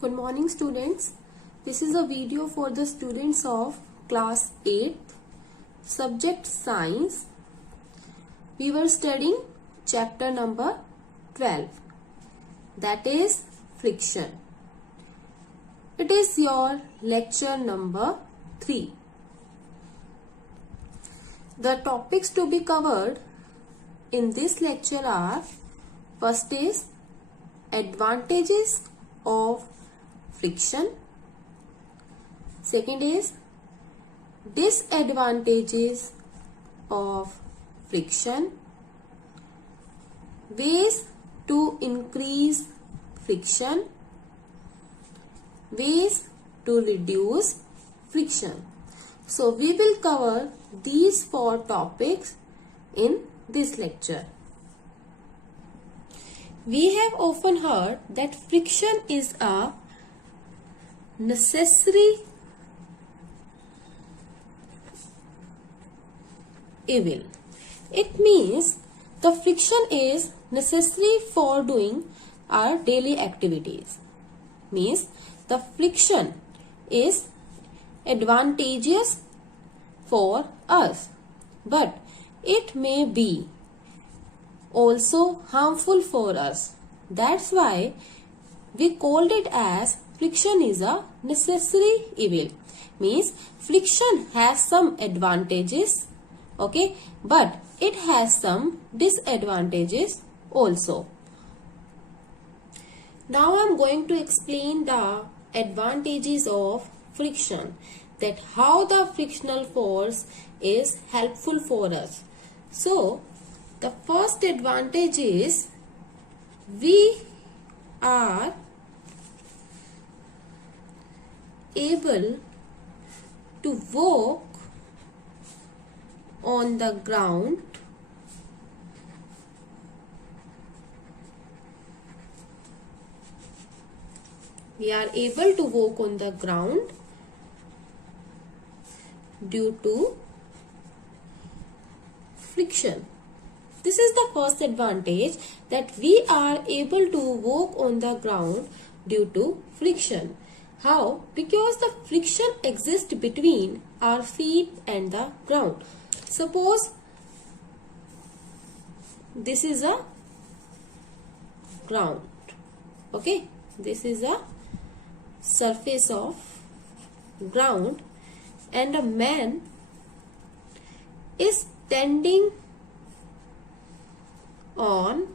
Good morning students. This is a video for the students of class 8th, subject science. We were studying chapter number 12, that is friction. It is your lecture number 3. The topics to be covered in this lecture are: first is advantages of friction, second is disadvantages of friction, ways to increase friction, ways to reduce friction. So we will cover these 4 topics in this lecture. We have often heard that friction is a necessary evil. It means the friction is necessary for doing our daily activities. Means the friction is advantageous for us, but it may be also harmful for us. That's why we called it as friction is a necessary evil. Means friction has some advantages, okay, but it has some disadvantages also. Now I am going to explain the advantages of friction, that how the frictional force is helpful for us. So the first advantage is we are able to walk on the ground due to friction. This is the first advantage, that we are able to walk on the ground due to friction. How? Because the friction exists between our feet and the ground. Suppose this is a ground, okay, this is a surface of ground, and a man is standing on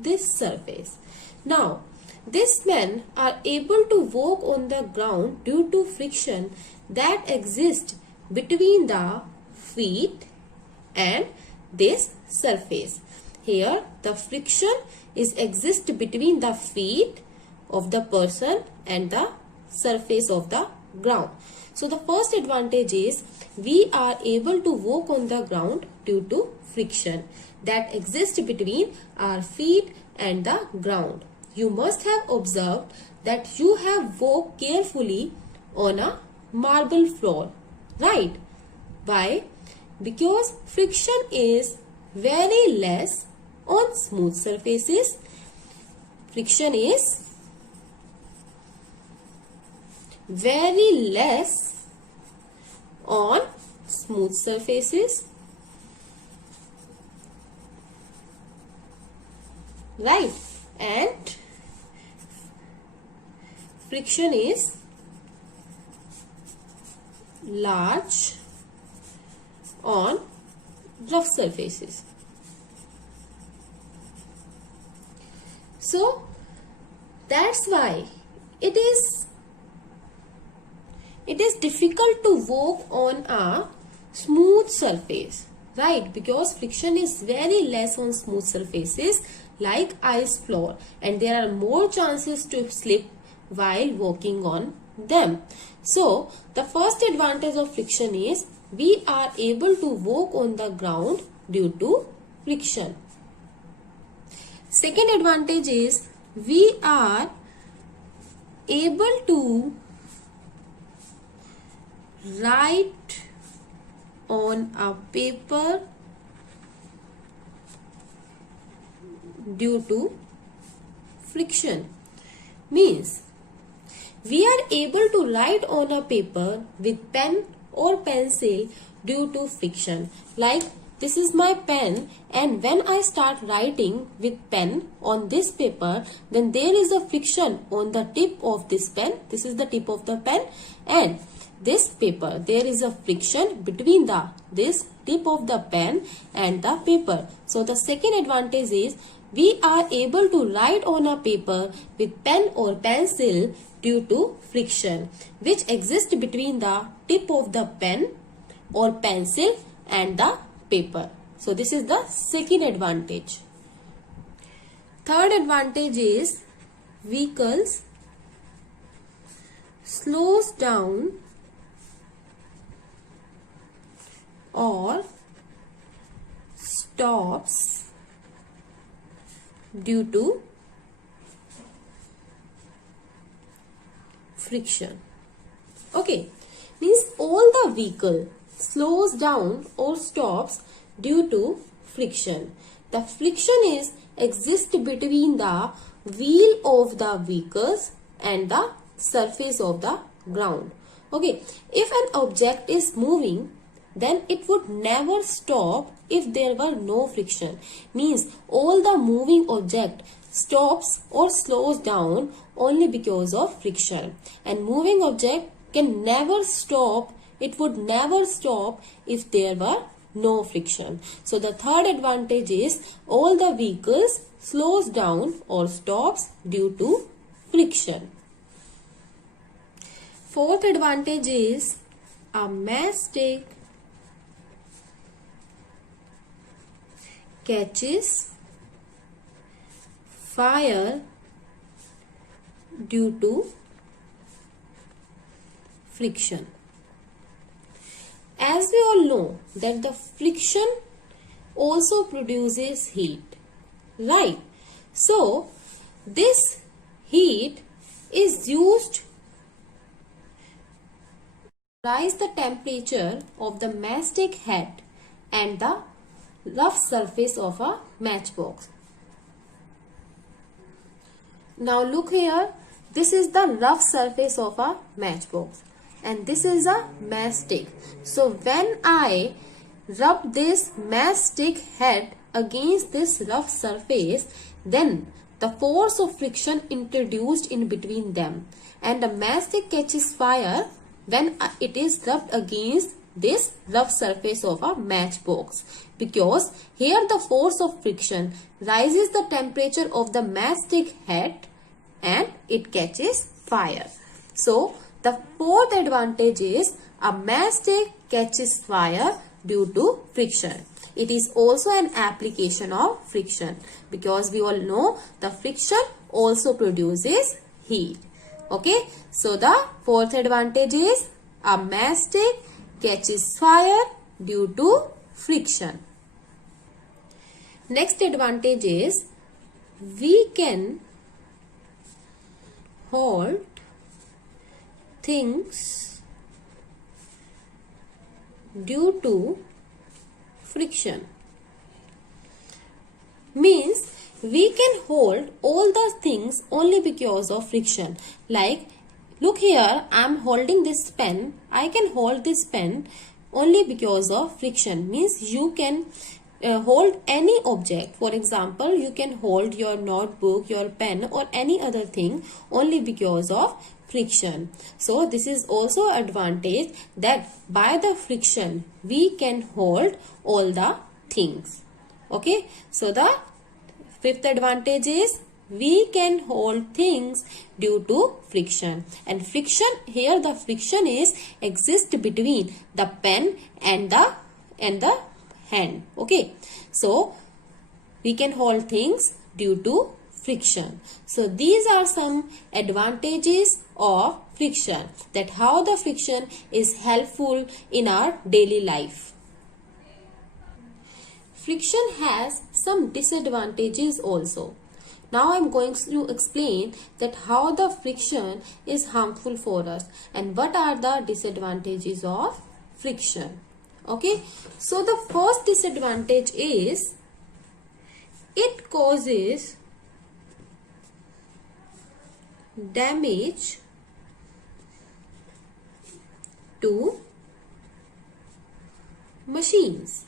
this surface. Now these men are able to walk on the ground due to friction that exists between the feet and this surface. Here the friction exists between the feet of the person and the surface of the ground. So the first advantage is we are able to walk on the ground due to friction that exists between our feet and the ground. You must have observed that you have walked carefully on a marble floor, right? Why? Because friction is very less on smooth surfaces. Friction is very less on smooth surfaces, right? And friction is large on rough surfaces. So that's why it is difficult to walk on a smooth surface, right? Because friction is very less on smooth surfaces like ice floor, and there are more chances to slip while walking on them. So the first advantage of friction is we are able to walk on the ground due to friction. Second advantage is we are able to write on a paper due to friction. Means We are able to write on a paper with pen or pencil due to friction. Like this is my pen, and when I start writing with pen on this paper, then there is a friction on the tip of this pen. This is the tip of the pen, and this paper, there is a friction between this tip of the pen and the paper. So the second advantage is we are able to write on a paper with pen or pencil due to friction which exists between the tip of the pen or pencil and the paper. So this is the second advantage. Third advantage is vehicles slows down or stops due to friction. Okay, means all the vehicle slows down or stops due to friction. The friction is exist between the wheel of the vehicles and the surface of the ground. Okay, if an object is moving, then it would never stop if there were no friction. Means all the moving object stops or slows down only because of friction, and moving object can never stop, it would never stop if there were no friction. So the third advantage is all the vehicles slows down or stops due to friction. Fourth advantage is a matchstick catches fire due to friction. As we all know that the friction also produces heat, right? So this heat is used to rise the temperature of the matchstick head and the rough surface of a matchbox. Now look here, this is the rough surface of a matchbox and this is a matchstick. So when I rub this matchstick head against this rough surface, then the force of friction introduced in between them, and the matchstick catches fire when it is rubbed against this rough surface of a matchbox, because here the force of friction rises the temperature of the matchstick head and it catches fire. So the fourth advantage is a matchstick catches fire due to friction. It is also an application of friction because we all know the friction also produces heat. Okay, so the fourth advantage is a matchstick catches fire due to friction. Next advantage is we can hold things due to friction. Means we can hold all the things only because of friction. Like look here, I am holding this pen. I can hold this pen only because of friction. Means you can hold any object. For example, you can hold your notebook, your pen or any other thing only because of friction. So this is also advantage that by the friction we can hold all the things. Okay, so the fifth advantage is we can hold things due to friction, and friction here the friction is exist between the pen and the hand. Okay, so we can hold things due to friction. So these are some advantages of friction, that how the friction is helpful in our daily life. Friction has some disadvantages also. Now I am going to explain that how the friction is harmful for us and what are the disadvantages of friction. Okay, so the first disadvantage is it causes damage to machines.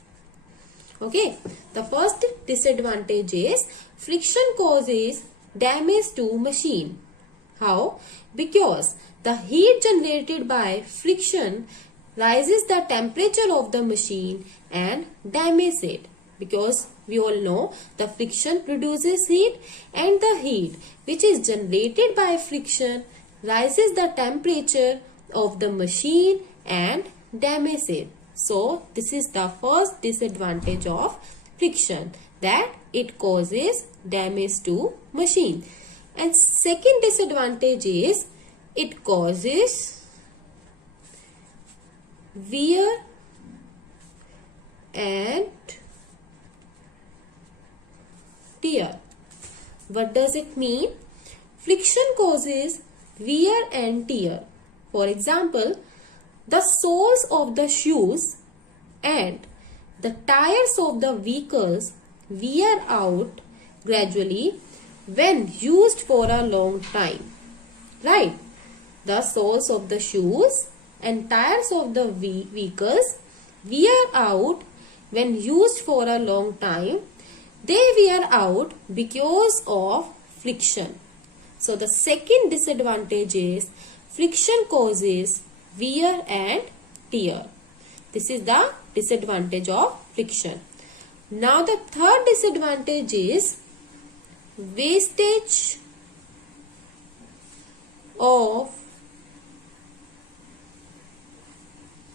Okay, the first disadvantage is friction causes damage to machine. How? Because the heat generated by friction rises the temperature of the machine and damages it. Because we all know the friction produces heat, and the heat which is generated by friction rises the temperature of the machine and damages it. So this is the first disadvantage of friction, that it causes damage to machine. And second disadvantage is it causes wear and tear. What does it mean? Friction causes wear and tear. For example, the soles of the shoes and the tires of the vehicles wear out gradually when used for a long time. Right? The soles of the shoes and tires of the vehicles wear out when used for a long time. They wear out because of friction. So the second disadvantage is friction causes wear and tear. This is the disadvantage of friction. Now the third disadvantage is wastage of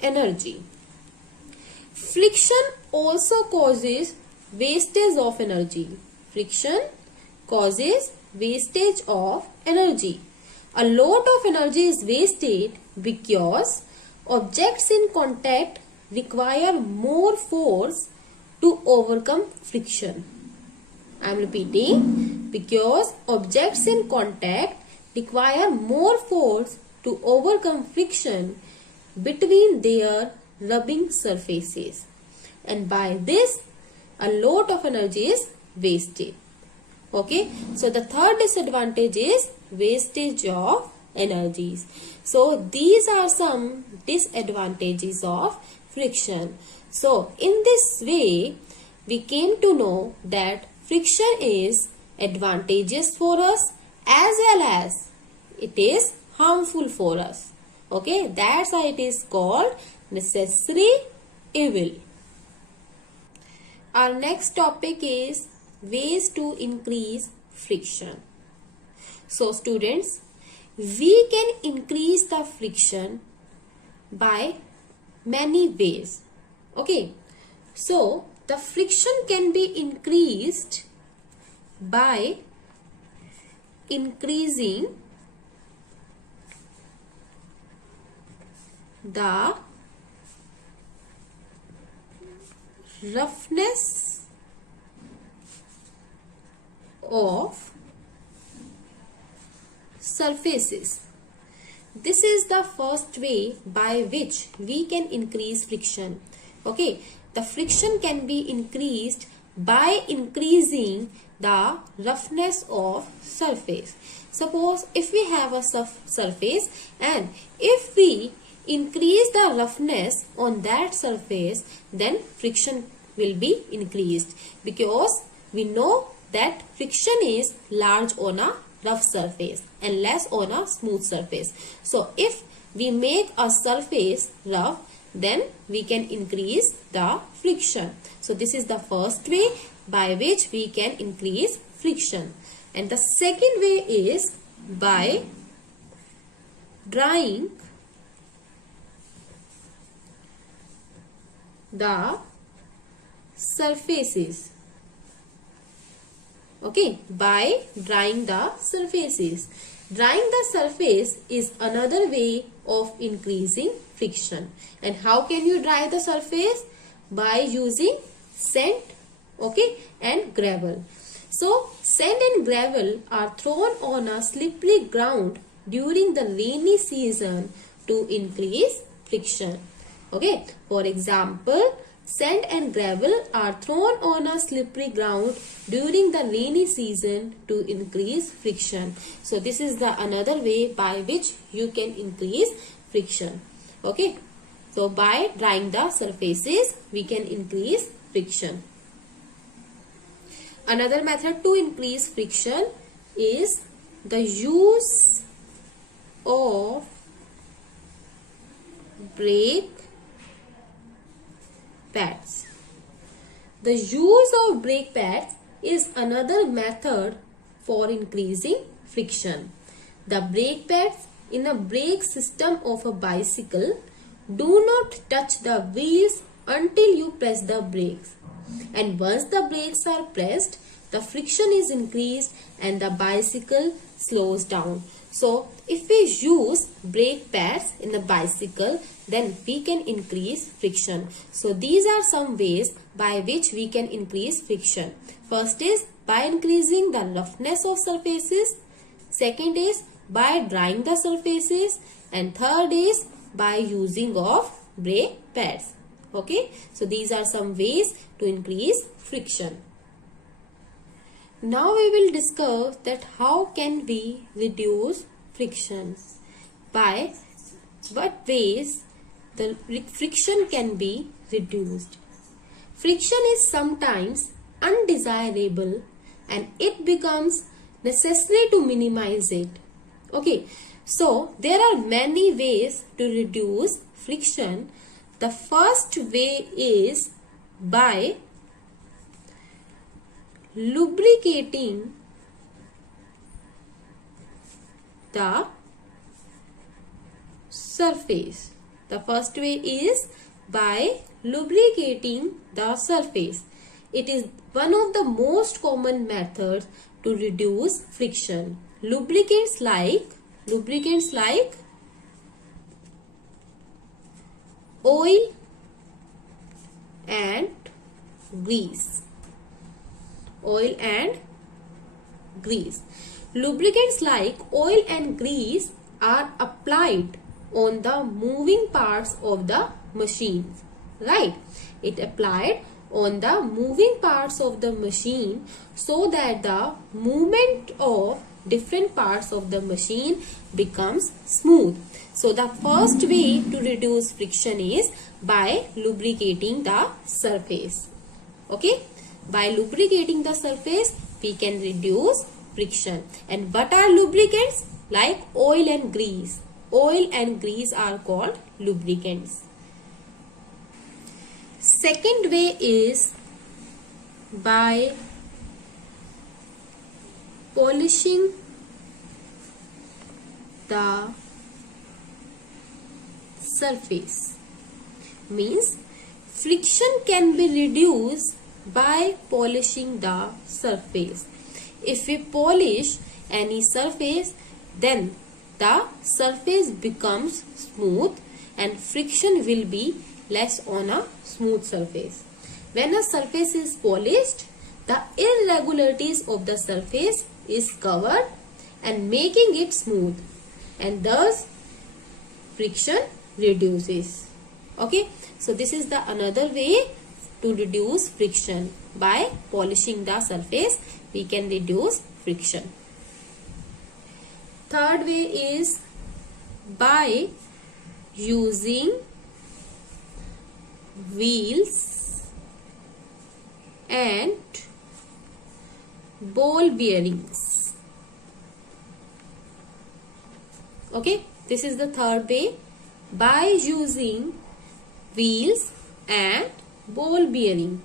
energy. Friction also causes wastage of energy. Friction causes wastage of energy. A lot of energy is wasted because objects in contact require more force to overcome friction. I am repeating, because objects in contact require more force to overcome friction between their rubbing surfaces, and by this a lot of energy is wasted. Okay, so the third disadvantage is wastage of energies. So these are some disadvantages of friction. So in this way we came to know that friction is advantageous for us as well as it is harmful for us. Okay, that's why it is called necessary evil. Our next topic is ways to increase friction. So students, we can increase the friction by many ways. Okay, so the friction can be increased by increasing the roughness of surfaces. This is the first way by which we can increase friction. Okay, the friction can be increased by increasing the roughness of surface. Suppose if we have a surface, and if we increase the roughness on that surface, then friction will be increased, because we know that friction is large on a rough surface and less on a smooth surface. So if we make a surface rough, then we can increase the friction. So this is the first way by which we can increase friction. And the second way is by drying the surfaces. Okay, by drying the surfaces. Drying the surface is another way of increasing friction. And how can you dry the surface? By using sand, okay, and gravel. So sand and gravel are thrown on a slippery ground during the rainy season to increase friction. Okay, for example, sand and gravel are thrown on a slippery ground during the rainy season to increase friction. So this is the another way by which you can increase friction. Okay, So by drying the surfaces, we can increase friction. Another method to increase friction is the use of brake pads. The use of brake pads is another method for increasing friction. The brake pads in a brake system of a bicycle do not touch the wheels until you press the brakes. And once the brakes are pressed, the friction is increased and the bicycle slows down. So if we use brake pads in the bicycle, then we can increase friction. So these are some ways by which we can increase friction. First is by increasing the roughness of surfaces. Second is by drying the surfaces. And third is by using of brake pads. Okay, so these are some ways to increase friction. Now we will discuss that how can we reduce friction. By what ways the friction can be reduced. Friction is sometimes undesirable and it becomes necessary to minimize it. Okay, so there are many ways to reduce friction. The first way is by lubricating the surface. The first way is by lubricating the surface. It is one of the most common methods to reduce friction. Lubricants like oil and grease. Oil and grease. Lubricants like oil and grease are applied on the moving parts of the machine. Right? It applied on the moving parts of the machine so that the movement of different parts of the machine becomes smooth. So the first way to reduce friction is by lubricating the surface. Okay? By lubricating the surface, we can reduce friction. And what are lubricants? Like oil and grease. Oil and grease are called lubricants. Second way is by polishing the surface. Means friction can be reduced by polishing the surface. If we polish any surface, then the surface becomes smooth and friction will be less on a smooth surface. When a surface is polished, the irregularities of the surface is covered and making it smooth, and thus friction reduces. Okay, so this is the another way to reduce friction. By polishing the surface, we can reduce friction. Third way is by using wheels and ball bearings. Okay, this is the third way. By using wheels and ball bearing.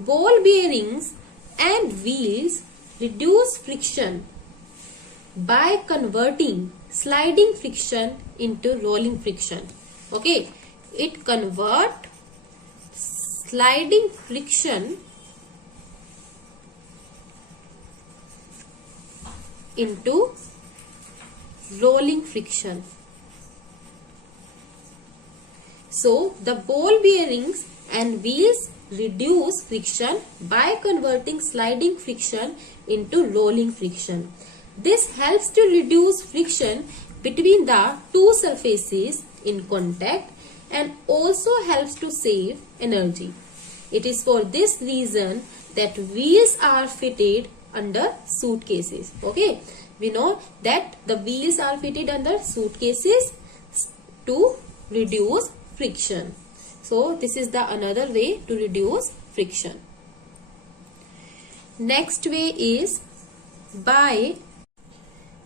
Ball bearings and wheels reduce friction by converting sliding friction into rolling friction. Okay, it converts sliding friction into rolling friction. So the ball bearings and wheels reduce friction by converting sliding friction into rolling friction. This helps to reduce friction between the two surfaces in contact and also helps to save energy. It is for this reason that wheels are fitted under suitcases. Okay, we know that the wheels are fitted under suitcases to reduce friction. So this is the another way to reduce friction. Next way is by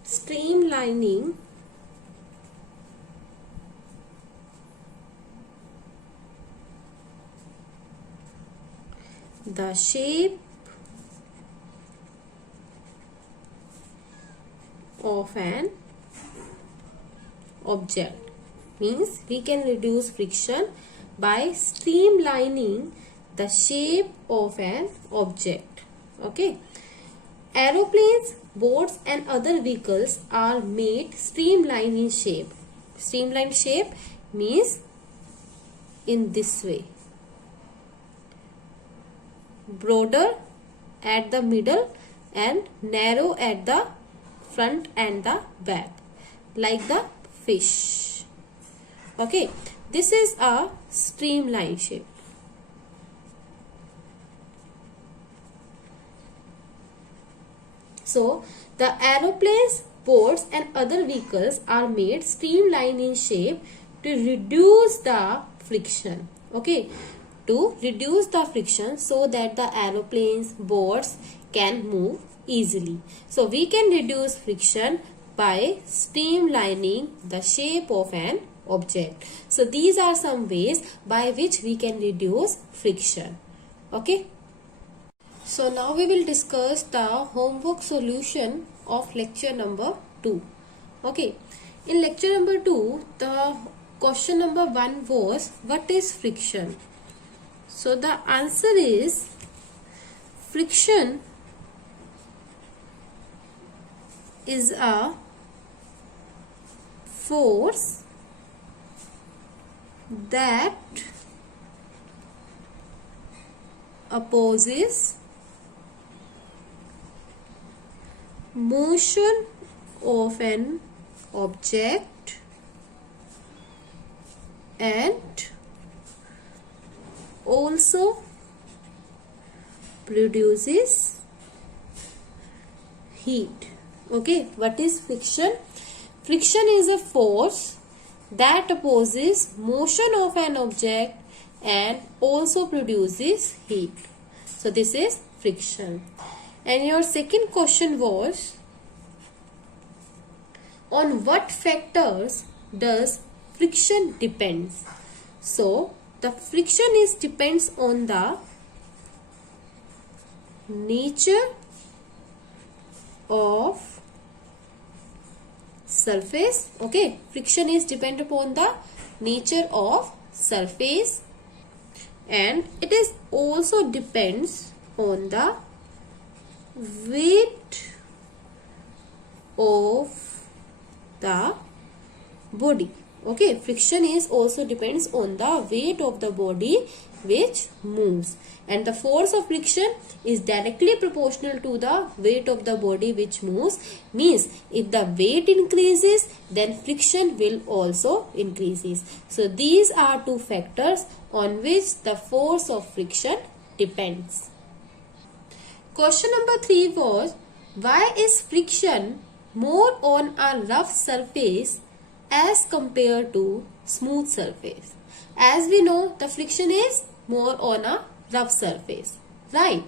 streamlining the shape of an object. Means we can reduce friction by streamlining the shape of an object. Okay. Aeroplanes, boats and other vehicles are made streamlined in shape. Streamlined shape means in this way. Broader at the middle and narrow at the front and the back, like the fish. Okay, this is a streamlined shape. So the aeroplanes, boats and other vehicles are made streamlined in shape to reduce the friction. Okay, to reduce the friction so that the aeroplanes, boats can move easily. So we can reduce friction by streamlining the shape of an object. So these are some ways by which we can reduce friction. Okay. So now we will discuss the homework solution of lecture number 2. Okay. In lecture number 2, the question number 1 was, what is friction? So the answer is, friction is a force that opposes motion of an object and also produces heat. Okay, what is friction? Friction is a force that opposes motion of an object and also produces heat. So this is friction. And your second question was, on what factors does friction depends? So the friction depends on the nature of surface. Okay, friction is depend upon the nature of surface, and it is also depends on the weight of the body. Okay, friction is also depends on the weight of the body which moves, and the force of friction is directly proportional to the weight of the body which moves. Means if the weight increases, then friction will also increases. So these are two factors on which the force of friction depends. Question number 3 was, why is friction more on a rough surface as compared to smooth surface? As we know, the friction is more on a rough surface, right?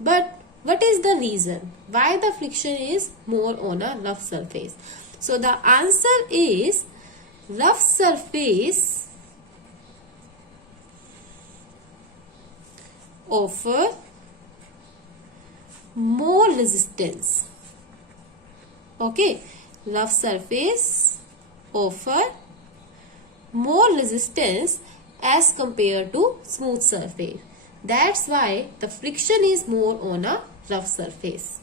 But what is the reason why the friction is more on a rough surface? So the answer is, rough surface offer more resistance. Okay, rough surface offer more resistance as compared to smooth surface. That's why the friction is more on a rough surface.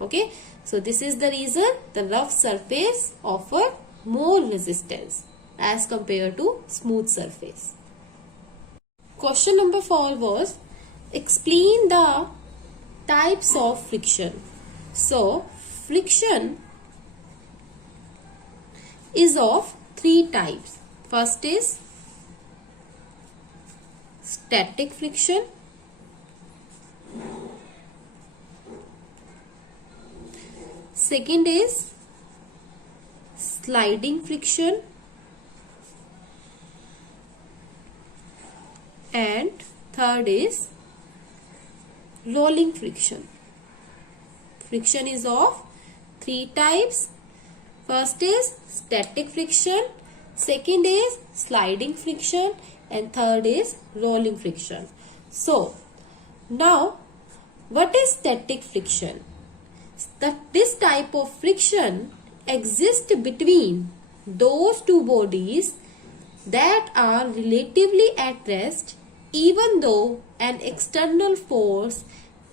Okay, so this is the reason the rough surface offer more resistance as compared to smooth surface. Question number 4 was, explain the types of friction. So friction is of 3 types. First is static friction, second is sliding friction, and third is rolling friction. Friction is of three types. First is static friction, second is sliding friction, and third is rolling friction. So now what is static friction? This type of friction exists between those two bodies that are relatively at rest even though an external force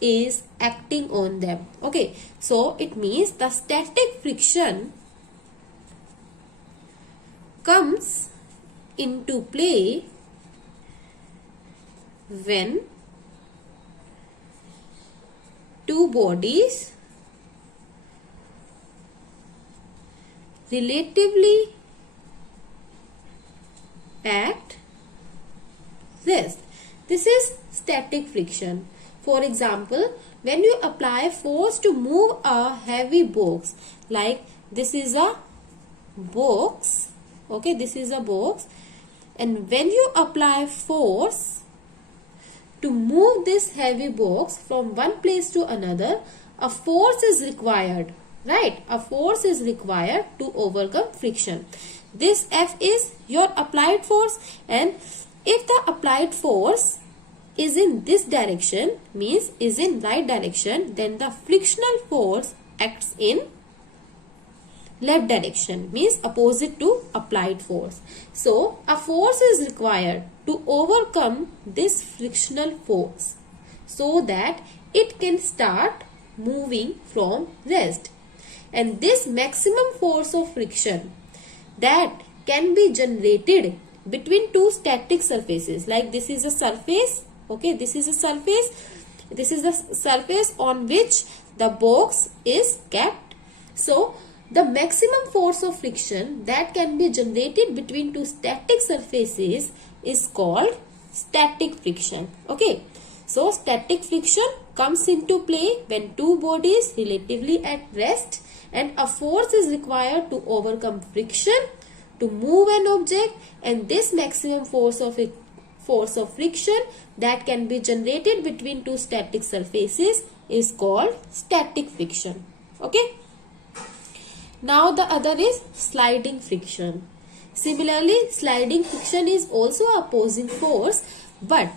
is acting on them. Okay, so it means the static friction comes into play when two bodies relatively at rest. This is static friction. For example, when you apply force to move a heavy box, like this is a box, okay, this is a box, and when you apply force to move this heavy box from one place to another, a force is required, right? A force is required to overcome friction. This F is your applied force, and if the applied force is in this direction, means is in right direction, then the frictional force acts in left direction, means opposite to applied force. So a force is required to overcome this frictional force so that it can start moving from rest. And this maximum force of friction that can be generated between two static surfaces, like this is a surface, okay, this is a surface, this is the surface on which the box is kept. So the maximum force of friction that can be generated between two static surfaces is called static friction. Okay, so static friction comes into play when two bodies relatively at rest and a force is required to overcome friction to move an object, and this maximum force of friction that can be generated between two static surfaces is called static friction. Okay. Now the other is sliding friction. Similarly, sliding friction is also opposing force, but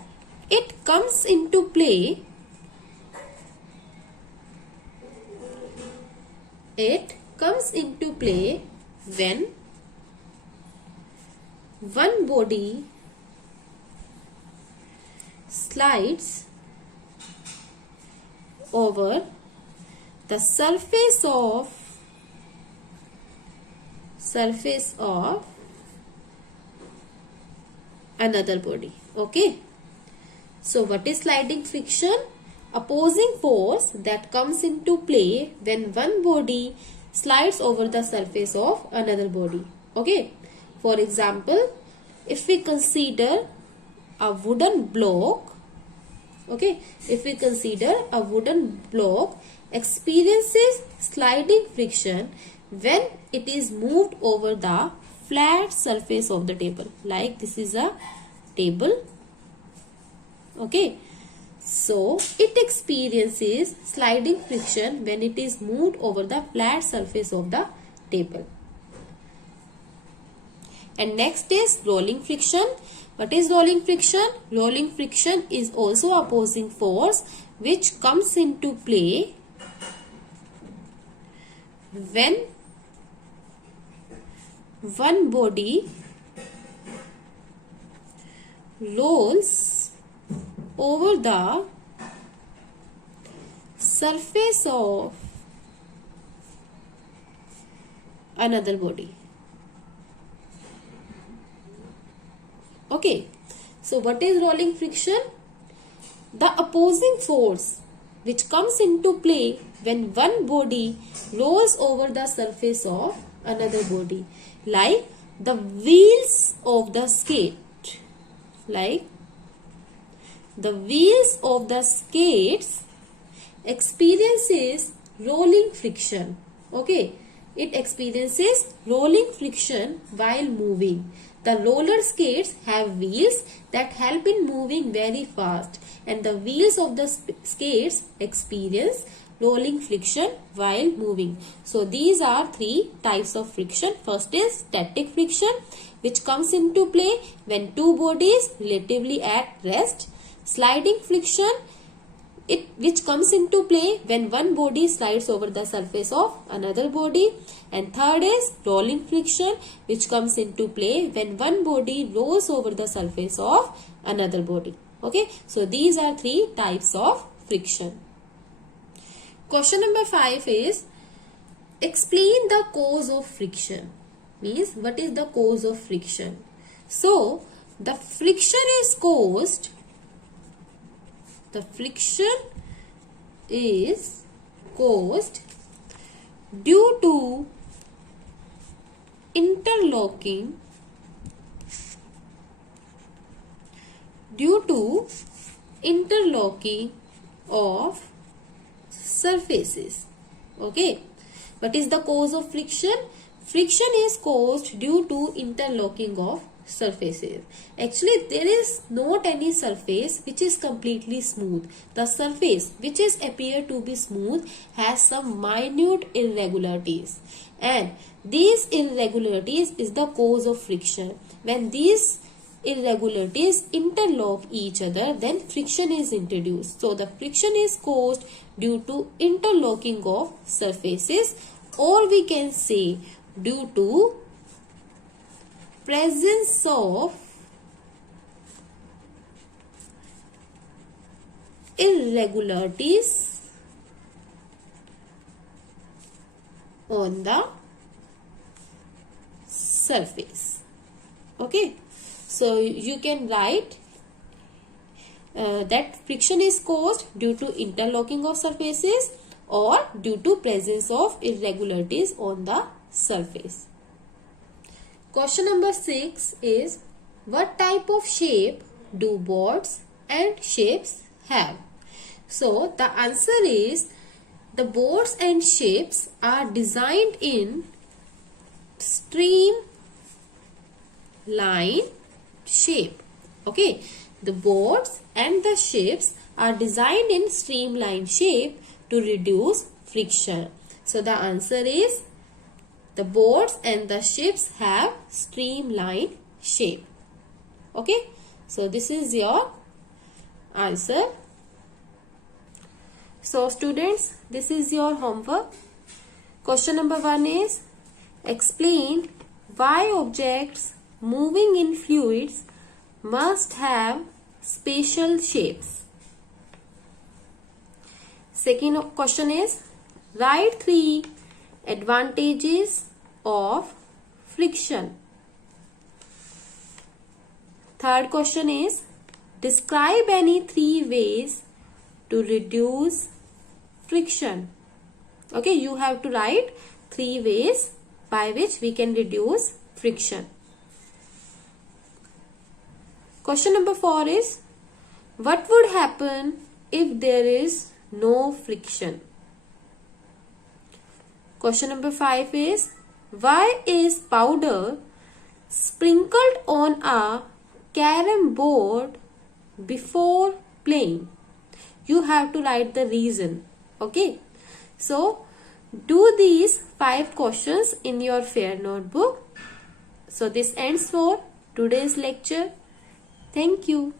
it comes into play when one body slides over the surface of another body. Okay, so what is sliding friction? Opposing force that comes into play when one body slides over the surface of another body. Okay, for example, if we consider a wooden block, okay, if we consider a wooden block experiences sliding friction when it is moved over the flat surface of the table, like this is a table. Okay, so it experiences sliding friction when it is moved over the flat surface of the table. And next is rolling friction. What is rolling friction? Rolling friction is also opposing force which comes into play when one body rolls over the surface of another body. Okay, so what is rolling friction? The opposing force which comes into play when one body rolls over the surface of another body, like the wheels of the skate, like the wheels of the skates experiences rolling friction. Okay, it experiences rolling friction while moving. The roller skates have wheels that help in moving very fast, and the wheels of the skates experience rolling friction while moving. So these are three types of friction. First is static friction, which comes into play when two bodies relatively at rest. Sliding friction, which comes into play when one body slides over the surface of another body. And third is rolling friction, which comes into play when one body rolls over the surface of another body. Okay, so these are three types of friction. Question number 5 is, explain the cause of friction. Means, what is the cause of friction? So the friction is caused due to interlocking of surfaces. Okay, what is the cause of friction? Friction is caused due to interlocking of surfaces. Actually, there is not any surface which is completely smooth. The surface which is appear to be smooth has some minute irregularities, and these irregularities is the cause of friction. When these irregularities interlock each other, then friction is introduced. So the friction is caused due to interlocking of surfaces, or we can say due to presence of irregularities on the surface. Okay, so you can write that friction is caused due to interlocking of surfaces or due to presence of irregularities on the surface. Question number 6 is, what type of shape do boards and shapes have? So the answer is, the boards and shapes are designed in streamline shape. Okay, the boards and the shapes are designed in streamline shape to reduce friction. So the answer is, the boards and the shapes have streamline shape. Okay, so this is your answer. So students, this is your homework. Question number 1 is, explain why objects moving in fluids must have special shapes. Second question is, write 3 advantages of friction. Third question is, describe any 3 ways to reduce friction. Okay, you have to write 3 ways by which we can reduce friction. Question number 4 is, what would happen if there is no friction? Question number 5 is, why is powder sprinkled on a carom board before playing? You have to write the reason. Okay, so do these 5 questions in your fair notebook. So this ends for today's lecture. Thank you.